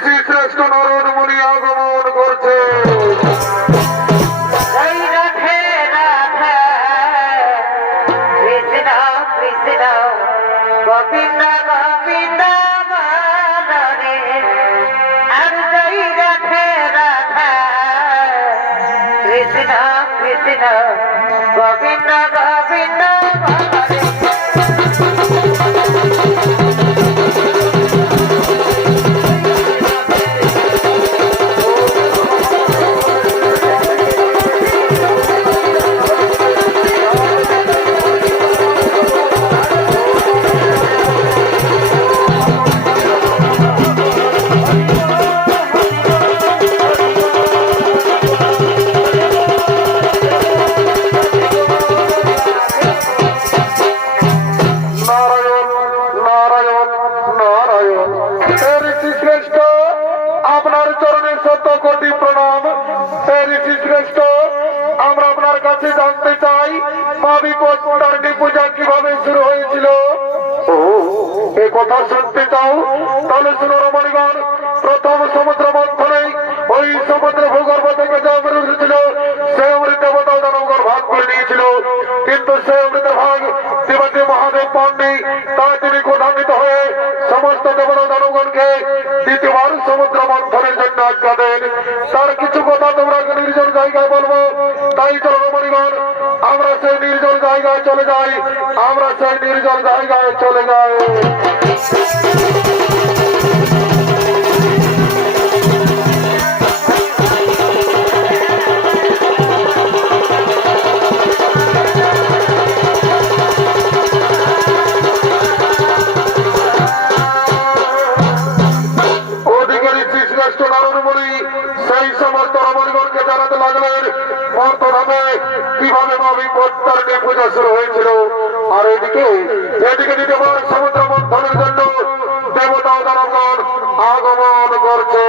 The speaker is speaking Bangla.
ঋষি শ্রেষ্ঠ নরণ মুনি আগমন করছে গোবিন্দ গোবিন্দ বলরে আর জয় রাধে রাধে। কৃষ্ণ কৃষ্ণ। গোবিন্দ গোবিন্দ বলরে কথা শুনতে চাও, তাহলে শুনো রমণীগণ, প্রথম সমুদ্র মন্থনে ওই সমুদ্র ভূগর্ভ থেকে যা অমৃত উঠেছিল সে অমৃত দেবতা জনগণ ভাগ করে নিয়েছিল। কিন্তু সে অমৃতের ভাগ দেবাদেব মহাদেব পাননি, তাই তিনি ক্রোধান্বিত হয়ে সমস্ত দেবতা জনগণকে দ্বিতীয়বার সমুদ্র মন্থনের জন্য আজ্ঞা দেন। তার কিছু আমরা সেই নির্জন জায়গায় চলে যাই আমরা সেই নির্জন জায়গায় চলে যাই প্রথমে কীভাবে নবী কর্তারণী পূজা শুরু হয়েছিল। আর এদিকে এদিকে দিতে সমুদ্র মন্থনের জন্য দেবতা আগমন করছে।